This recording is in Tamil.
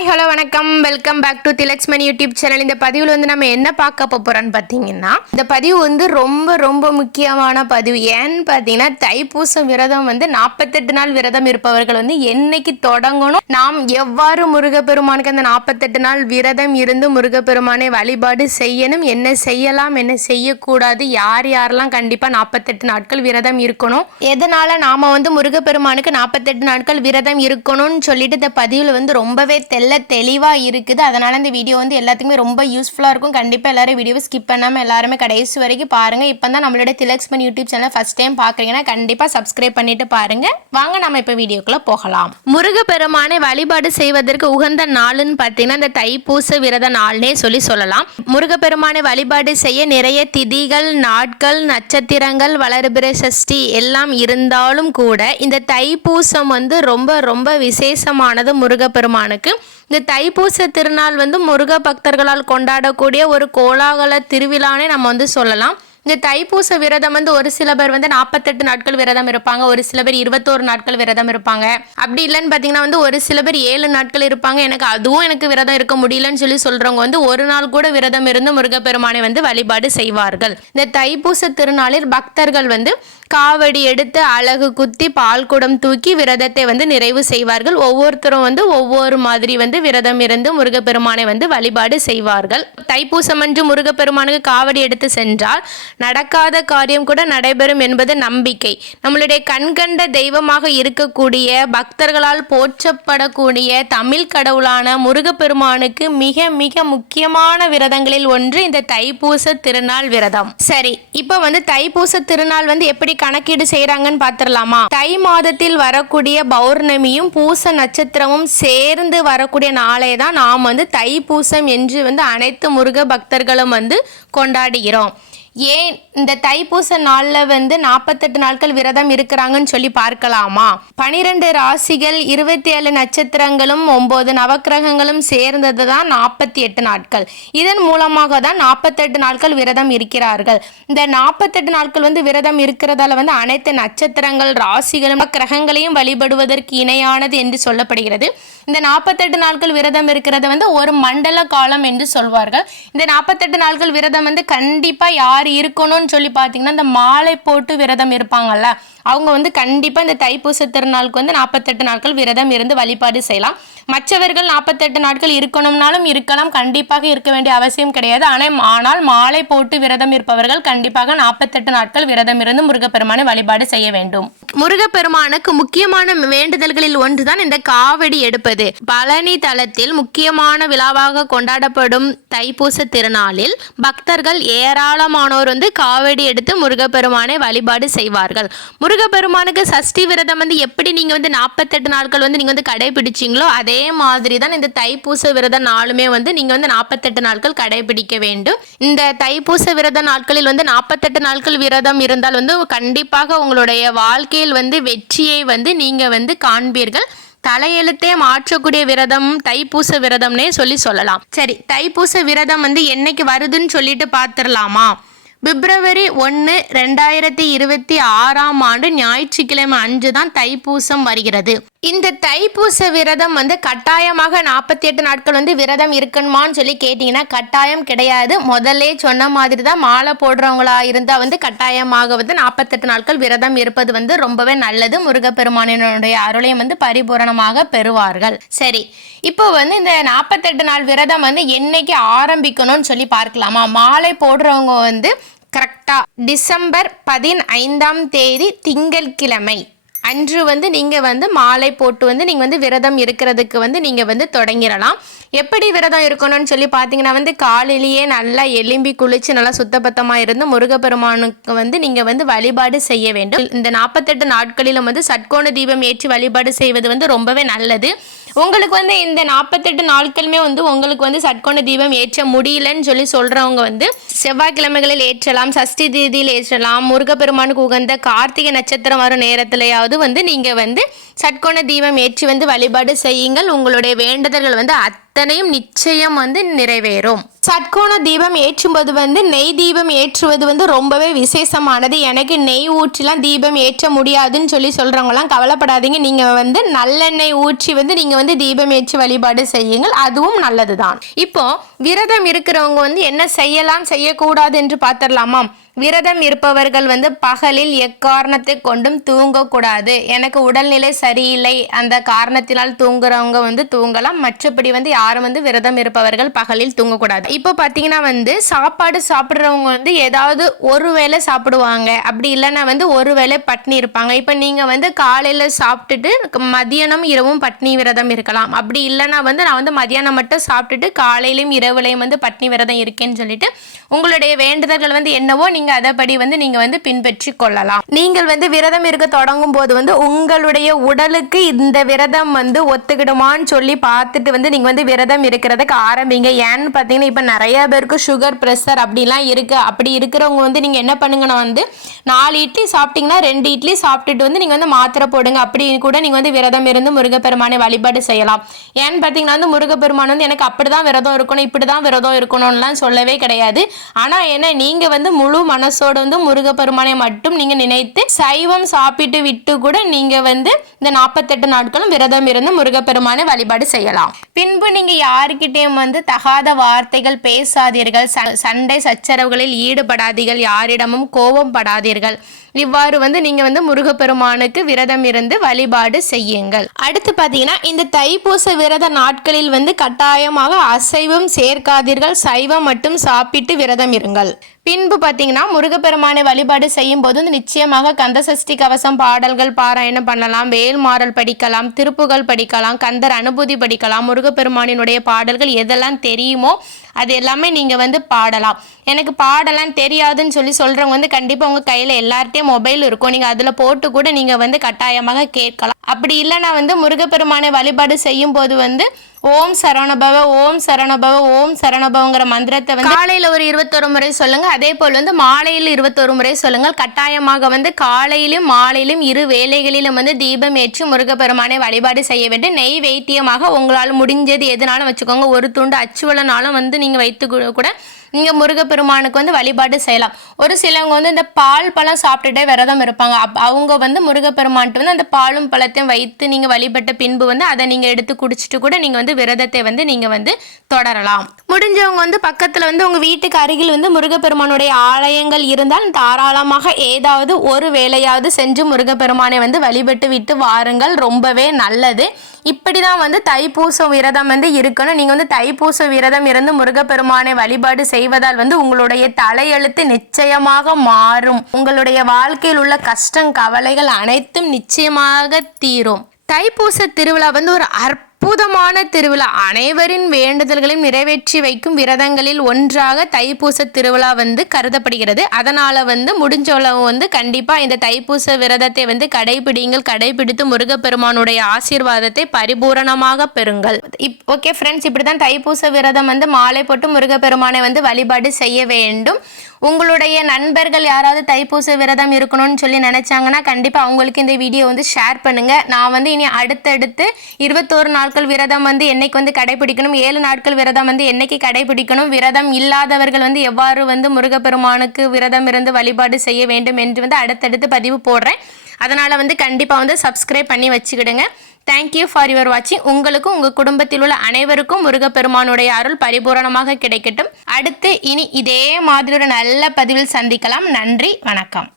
ஹாய் ஹலோ வணக்கம், வெல்கம் பேக் டு திலக்ஷ்மணி யூடியூப் சேனல். இந்த பதிவில் வந்து நம்ம என்ன பார்க்க போகிறோன்னு பார்த்தீங்கன்னா, இந்த பதிவு வந்து ரொம்ப ரொம்ப முக்கியமான பதிவு. ஏன்னு பார்த்தீங்கன்னா, தைப்பூசம் விரதம் வந்து 48 நாள் விரதம் இருப்பவர்கள் வந்து என்னைக்கு தொடங்கணும், நாம் எவ்வாறு முருகப்பெருமானுக்கு அந்த 48 நாள் விரதம் இருந்து முருகப்பெருமானை வழிபாடு செய்யணும், என்ன செய்யலாம் என்ன செய்யக்கூடாது, யார் யாரெல்லாம் கண்டிப்பாக 48 நாட்கள் விரதம் இருக்கணும், எதனால் நாம் வந்து முருகப்பெருமானுக்கு 48 நாட்கள் விரதம் இருக்கணும்னு சொல்லிட்டு இந்த பதிவில் வந்து ரொம்பவே தெளிவாக இருக்குது. அதனால் இந்த வீடியோ வந்து எல்லாத்துக்குமே ரொம்ப யூஸ்ஃபுல்லாக இருக்கும். கண்டிப்பாக எல்லாரும் வீடியோவை ஸ்கிப் பண்ணாமல் எல்லாருமே கடைசி வரைக்கும் பாருங்கள். இப்போ தான் நம்மளோட திலக்ஷ்மணி யூடியூப் சேனல் ஃபஸ்ட் டைம் பார்க்குறீங்கன்னா கண்டிப்பாக சப்ஸ்கிரைப் பண்ணிட்டு பாருங்கள். வாங்க நம்ம இப்போ வீடியோக்குள்ளே போகலாம். முருகப்பெருமானை வழிபாடு செய்வதற்கு உகந்த நாளுன்னு பார்த்தீங்கன்னா இந்த தைப்பூச விரத நாள்னே சொல்லலாம். முருகப்பெருமானை வழிபாடு செய்ய நிறைய திதிகள், நாட்கள், நட்சத்திரங்கள், வளர்பிறை சஷ்டி எல்லாம் இருந்தாலும் கூட இந்த தைப்பூசம் வந்து ரொம்ப ரொம்ப விசேஷமானது முருகப்பெருமானுக்கு. இந்த தைப்பூச திருநாள் வந்து முருக பக்தர்களால் கொண்டாடக்கூடிய ஒரு கோலாகல திருவிழானே நம்ம வந்து சொல்லலாம். இந்த தைப்பூச விரதம் வந்து ஒரு சில பேர் வந்து 48 நாட்கள் விரதம் இருப்பாங்க, ஒரு சில பேர் 21 நாட்கள் விரதம் இருப்பாங்க. அப்படி இல்லைன்னு பார்த்தீங்கன்னா வந்து ஒரு சில பேர் 7 நாட்கள் இருப்பாங்க. எனக்கு விரதம் இருக்க முடியலன்னு சொல்றவங்க வந்து ஒரு நாள் கூட விரதம் இருந்து முருகப்பெருமானை வந்து வழிபாடு செய்வார்கள். இந்த தைப்பூச திருநாளில் பக்தர்கள் வந்து காவடி எடுத்து அழகு குத்தி பால் குடம் தூக்கி விரதத்தை வந்து நிறைவு செய்வார்கள். ஒவ்வொருத்தரும் வந்து ஒவ்வொரு மாதிரி வந்து விரதம் இருந்து முருகப்பெருமானை வந்து வழிபாடு செய்வார்கள். தைப்பூசம் அன்று முருகப்பெருமானுக்கு காவடி எடுத்து சென்றால் நடக்காத காரியம் கூட நடைபெறும் என்பது நம்பிக்கை. நம்மளுடைய கண்கண்ட தெய்வமாக இருக்கக்கூடிய பக்தர்களால் போற்றப்படக்கூடிய தமிழ் கடவுளான முருகப்பெருமானுக்கு மிக மிக முக்கியமான விரதங்களில் ஒன்று இந்த தைப்பூச திருநாள் விரதம். சரி, இப்போ வந்து தைப்பூச திருநாள் வந்து எப்படி கணக்கீடு செய்யறாங்கன்னு பார்த்துடலாமா? தை மாதத்தில் வரக்கூடிய பௌர்ணமியும் பூச நட்சத்திரமும் சேர்ந்து வரக்கூடிய நாளே தான் நாம் வந்து தைப்பூசம் என்று வந்து அனைத்து முருக பக்தர்களும் வந்து கொண்டாடுகிறோம். ஏன் இந்த தைப்பூச நாளில் வந்து 48 நாட்கள் விரதம் இருக்கிறாங்கன்னு சொல்லி பார்க்கலாமா? 12 ராசிகள், 27 நட்சத்திரங்களும் 9 நவக்கிரகங்களும் சேர்ந்தது தான் 48 நாட்கள். இதன் மூலமாக தான் 48 நாட்கள் விரதம் இருக்கிறார்கள். இந்த 48 நாட்கள் வந்து விரதம் இருக்கிறதால வந்து அனைத்து நட்சத்திரங்கள், ராசிகளும் கிரகங்களையும் வழிபடுவதற்கு இணையானது என்று சொல்லப்படுகிறது. இந்த 48 நாட்கள் விரதம் இருக்கிறத வந்து ஒரு மண்டல காலம் என்று சொல்வார்கள். இந்த 48 நாட்கள் விரதம் வந்து கண்டிப்பாக யார் இருக்கணும்னு சொல்லி பார்த்தீங்கன்னா இந்த மாலை போட்டு விரதம் இருப்பாங்கல்ல, அவங்க வந்து கண்டிப்பாக இந்த தைப்பூச திருநாளுக்கு வந்து 48 நாட்கள் விரதம் இருந்து வழிபாடு செய்யலாம். மற்றவர்கள் 48 நாட்கள் இருக்கணும்னாலும் இருக்கலாம், கண்டிப்பாக இருக்க வேண்டிய அவசியம் கிடையாது. ஆனால் மாலை போட்டு விரதம் இருப்பவர்கள் கண்டிப்பாக 48 நாட்கள் விரதம் இருந்து முருகப்பெருமானை வழிபாடு செய்ய வேண்டும். முருகப்பெருமானுக்கு முக்கியமான வேண்டுதல்களில் ஒன்றுதான் இந்த காவடி எடுப்பது. பழனி தலத்தில் முக்கியமான விழாவாக கொண்டாடப்படும் தைப்பூச திருநாளில் பக்தர்கள் ஏராளமானோர் வந்து காவடி எடுத்து முருகப்பெருமானை வழிபாடு செய்வார்கள். முருகப்பெருமானுக்கு சஷ்டி விரதம் வந்து எப்படி நீங்க வந்து 48 நாட்கள் வந்து நீங்க வந்து கடைபிடிச்சிங்களோ அதே மாதிரி தான் இந்த தைப்பூச விரத நாளுமே வந்து நீங்க வந்து 48 நாட்கள் கடைபிடிக்க வேண்டும். இந்த தைப்பூச விரத நாட்களில் வந்து 48 நாட்கள் விரதம் இருந்தால் வந்து கண்டிப்பாக உங்களுடைய வாழ்க்கையில் வந்து வெற்றியை வந்து நீங்க வந்து காண்பீர்கள். தலையெழுத்தே மாற்றக்கூடிய விரதம் தைப்பூச விரதம்னே சொல்லலாம். சரி, தைப்பூச விரதம் வந்து என்னைக்கு வருதுன்னு சொல்லிட்டு பார்த்துடலாமா? பிப்ரவரி 1, 2026 ஞாயிற்றுக்கிழமை அன்று தான் தைப்பூசம் வருகிறது. இந்த தைப்பூச விரதம் வந்து கட்டாயமாக 48 நாட்கள் வந்து விரதம் இருக்கணுமான்னு சொல்லி கேட்டிங்கன்னா கட்டாயம் கிடையாது. முதல்ல சொன்ன மாதிரி தான் மாலை போடுறவங்களா இருந்தால் வந்து கட்டாயமாக வந்து 48 நாட்கள் விரதம் இருப்பது வந்து ரொம்பவே நல்லது. முருகப்பெருமானினுடைய அருளையும் வந்து பரிபூரணமாக பெறுவார்கள். சரி, இப்போ வந்து இந்த 48 நாள் விரதம் வந்து என்னைக்கு ஆரம்பிக்கணும்னு சொல்லி பார்க்கலாமா? மாலை போடுறவங்க வந்து கரெக்டாக டிசம்பர் 15 திங்கட்கிழமை அன்று வந்து நீங்கள் வந்து மாலை போட்டு வந்து நீங்கள் வந்து விரதம் இருக்கிறதுக்கு வந்து நீங்கள் வந்து தொடங்கிடலாம். எப்படி விரதம் இருக்கணும்னு சொல்லி பார்த்தீங்கன்னா வந்து காலையிலேயே நல்லா எலும்பி குளிச்சு நல்லா சுத்தபத்தமாக இருந்து முருகப்பெருமானுக்கு வந்து நீங்கள் வந்து வழிபாடு செய்ய வேண்டும். இந்த 48 நாட்களிலும் வந்து சட்கோண தீபம் ஏற்றி வழிபாடு செய்வது வந்து ரொம்பவே நல்லது. உங்களுக்கு வந்து இந்த 48 நாட்களுமே வந்து உங்களுக்கு வந்து சட்கோண தீபம் ஏற்ற முடியலன்னு சொல்கிறவங்க வந்து செவ்வாய்க்கிழமைகளில் ஏற்றலாம், சஷ்டி தீதியில் ஏற்றலாம். முருகப்பெருமானுக்கு உகந்த கார்த்திகை நட்சத்திரம் வரும் நேரத்திலேயாவது வந்து நீங்கள் வந்து சட்கோண தீபம் ஏற்றி வந்து வழிபாடு செய்யுங்கள். உங்களுடைய வேண்டுதல்கள் வந்து அத்தனையும் நிச்சயம் வந்து நிறைவேறும். சட்கோண தீபம் ஏற்றும்போது வந்து நெய் தீபம் ஏற்றுவது வந்து ரொம்பவே விசேஷமானது. எனக்கு நெய் ஊற்றிலாம் தீபம் ஏற்ற முடியாதுன்னு சொல்கிறவங்களாம் கவலைப்படாதீங்க. நீங்கள் வந்து நல்லெண்ணெய் ஊற்றி வந்து நீங்கள் வந்து தீபம் ஏற்றி வழிபாடு செய்யுங்கள், அதுவும் நல்லது தான். இப்போ விரதம் இருக்கிறவங்க வந்து என்ன செய்யலாம் செய்யக்கூடாது என்று பார்த்துடலாமா? விரதம் இருப்பவர்கள் வந்து பகலில் எக்காரணத்தை கொண்டும் தூங்கக்கூடாது. எனக்கு உடல்நிலை சரியில்லை அந்த காரணத்தினால் தூங்குறவங்க வந்து தூங்கலாம். மற்றபடி வந்து யாரும் வந்து விரதம் இருப்பவர்கள் பகலில் தூங்கக்கூடாது. இப்போ பார்த்தீங்கன்னா வந்து சாப்பாடு சாப்பிட்றவங்க வந்து ஏதாவது ஒரு வேளை சாப்பிடுவாங்க, அப்படி இல்லைன்னா வந்து ஒரு வேளை பட்னி இருப்பாங்க. இப்போ நீங்கள் வந்து காலையில் சாப்பிட்டுட்டு மதியானம் இரவும் பட்னி விரதம் இருக்கலாம். அப்படி இல்லைன்னா வந்து நான் வந்து மதியானம் மட்டும் சாப்பிட்டுட்டு காலையிலையும் இரவுலையும் வந்து பட்னி விரதம் இருக்கேன்னு சொல்லிட்டு உங்களுடைய வேண்டுதல்கள் வந்து என்னவோ நீங்கள் அதைப்படி வந்து நீங்கள் வந்து பின்பற்றி கொள்ளலாம். நீங்கள் வந்து விரதம் இருக்க தொடங்கும் போது வந்து உங்களுடைய உடலுக்கு இந்த விரதம் வந்து ஒத்துக்கிடுமான்னு சொல்லி பார்த்துட்டு வந்து நீங்கள் வந்து விரதம் இருக்கிறதுக்கு ஆரம்பிங்க. ஏன்னு பார்த்தீங்கன்னா இப்போ நிறைய பேருக்கு சுகர் ப்ரெஷர் அப்படிலாம் இருக்குது. அப்படி இருக்கிறவங்க வந்து நீங்கள் என்ன பண்ணுங்கன்னா வந்து 4 இட்லி சாப்பிட்டீங்கன்னா 2 இட்லி சாப்பிட்டுட்டு வந்து நீங்கள் வந்து மாத்திரை போடுங்க. அப்படி கூட நீங்கள் வந்து விரதம் இருந்து முருகப்பெருமானை வழிபாடு செய்யலாம். ஏன்னு பார்த்தீங்கன்னா வந்து முருகப்பெருமான் வந்து எனக்கு அப்படி தான் விரதம் இருக்கணும் இப்படி தான் விரதம் இருக்கணும்லாம் சொல்லவே கிடையாது. ஆனால் என்ன நீங்கள் வந்து முழு மனசோடு வந்து முருகப்பெருமானை மட்டும் நீங்க நினைத்து சைவம் சாப்பிட்டு விட்டு கூட நீங்க வந்து இந்த 48 நாட்களும் விரதம் இருந்து முருகப்பெருமானை வழிபாடு செய்யலாம். பின்பு நீங்க யாருக்கிட்டையும் வந்து தகாத வார்த்தைகள் பேசாதீர்கள், சண்டை சச்சரவுகளில் ஈடுபடாதீர்கள், யாரிடமும் கோபம் படாதீர்கள். இவ்வாறு வந்து நீங்க வந்து முருகப்பெருமானுக்கு விரதம் இருந்து வழிபாடு செய்யுங்கள். அடுத்து பார்த்தீங்கன்னா இந்த தைப்பூச விரத நாட்களில் வந்து கட்டாயமாக அசைவம் சேர்க்காதீர்கள், சைவம் மட்டும் சாப்பிட்டு விரதம் இருங்கள். பின்பு பார்த்தீங்கன்னா முருகப்பெருமானை வழிபாடு செய்யும் போது நிச்சயமாக கந்தசஷ்டி கவசம் பாடல்கள் பாராயணம் பண்ணலாம், வேல்மாறல் படிக்கலாம், திருப்புகள் படிக்கலாம், கந்தர் அனுபூதி படிக்கலாம். முருகப்பெருமானினுடைய பாடல்கள் எதெல்லாம் தெரியுமோ அது எல்லாமே நீங்கள் வந்து பாடலாம். எனக்கு பாடலாம் தெரியாதுன்னு சொல்கிறவங்க வந்து கண்டிப்பாக உங்கள் கையில் எல்லார்ட்டையும் மொபைல் இருக்கும், நீங்கள் அதில் போட்டு கூட நீங்கள் வந்து கட்டாயமாக கேட்கலாம். அப்படி இல்லைனா வந்து முருகப்பெருமானை வழிபாடு செய்யும் போது வந்து ஓம் சரவணபவ ஓம் சரவணபவ ஓம் சரவணபவங்கிற மந்திரத்தை வந்து காலையில் ஒரு 21 முறை சொல்லுங்க. அதே போல் வந்து மாலையில் 21 முறை சொல்லுங்கள். கட்டாயமாக வந்து காலையிலும் மாலையிலும் 2 வேளைகளிலும் வந்து தீபம் ஏற்றி முருகப்பெருமானை வழிபாடு செய்ய வேண்டும். நெய்வேத்தியமாக உங்களால் முடிஞ்சது எதுனாலும் வச்சுக்கோங்க. ஒரு துண்டு அச்சுவலனாலும் வந்து நீங்கள் வைத்து கூட நீங்கள் முருகப்பெருமானுக்கு வந்து வழிபாடு செய்யலாம். ஒரு சிலவங்க வந்து இந்த பால் பழம் சாப்பிட்டுட்டே விரதம் இருப்பாங்க. அவங்க வந்து முருகப்பெருமான்ட்டு வந்து அந்த பாலும் பழத்தையும் வைத்து நீங்கள் வழிபட்ட பின்பு வந்து அதை நீங்கள் எடுத்து குடிச்சிட்டு கூட நீங்கள் வந்து விரதத்தை வந்து நீங்கள் வந்து தொடரலாம். முடிஞ்சவங்க வந்து பக்கத்தில் வந்து உங்கள் வீட்டுக்கு அருகில் வந்து முருகப்பெருமானுடைய ஆலயங்கள் இருந்தால் தாராளமாக ஏதாவது ஒரு வேலையாவது செஞ்சு முருகப்பெருமானை வந்து வழிபட்டு விட்டு வாருங்கள், ரொம்பவே நல்லது. இப்படி தான் வந்து தைப்பூச விரதம் வந்து இருக்கணும். நீங்கள் வந்து தைப்பூச விரதம் இருந்து முருகப்பெருமானை வழிபாடு செய்வதால் வந்து உங்களுடைய தலையெழுத்து நிச்சயமாக மாறும். உங்களுடைய வாழ்க்கையில் உள்ள கஷ்டம் கவலைகள் அனைத்தும் நிச்சயமாக தீரும். தைப்பூச திருவிழா வந்து ஒரு அற்புதமான திருவிழா. அனைவரின் வேண்டுதல்களையும் நிறைவேற்றி வைக்கும் விரதங்களில் ஒன்றாக தைப்பூச திருவிழா வந்து கருதப்படுகிறது. அதனால் வந்து முடிஞ்சளவு வந்து கண்டிப்பாக இந்த தைப்பூச விரதத்தை வந்து கடைபிடித்து முருகப்பெருமானுடைய ஆசீர்வாதத்தை பரிபூரணமாக பெறுங்கள். ஓகே ஃப்ரெண்ட்ஸ், இப்படி தான் தைப்பூச விரதம் வந்து மாலை போட்டு முருகப்பெருமானை வந்து வழிபாடு செய்ய வேண்டும். உங்களுடைய நண்பர்கள் யாராவது தைப்பூச விரதம் இருக்கணும்னு சொல்லி நினைச்சாங்கன்னா கண்டிப்பாக அவங்களுக்கு இந்த வீடியோ வந்து ஷேர் பண்ணுங்கள். நான் வந்து இனி அடுத்தடுத்து 21 நாட்கள் விரதம் வந்து என்னைக்கு வந்து கடைபிடிக்கணும், 7 நாட்கள் விரதம் வந்து என்னைக்கு கடைபிடிக்கணும், விரதம் இல்லாதவர்கள் வந்து எவ்வாறு வந்து முருகப்பெருமானுக்கு விரதம் இருந்து வழிபாடு செய்ய வேண்டும் என்று வந்து அடுத்தடுத்து பதிவு போடுறேன். அதனால் வந்து கண்டிப்பாக வந்து சப்ஸ்கிரைப் பண்ணி வச்சுக்கிடுங்க. தேங்க்யூ ஃபார் யுவர் வாட்சிங். உங்களுக்கும் உங்கள் குடும்பத்தில் உள்ள அனைவருக்கும் முருகப்பெருமானுடைய அருள் பரிபூரணமாக கிடைக்கட்டும். அடுத்து இனி இதே மாதிரி ஒரு நல்ல பதிவில் சந்திக்கலாம். நன்றி, வணக்கம்.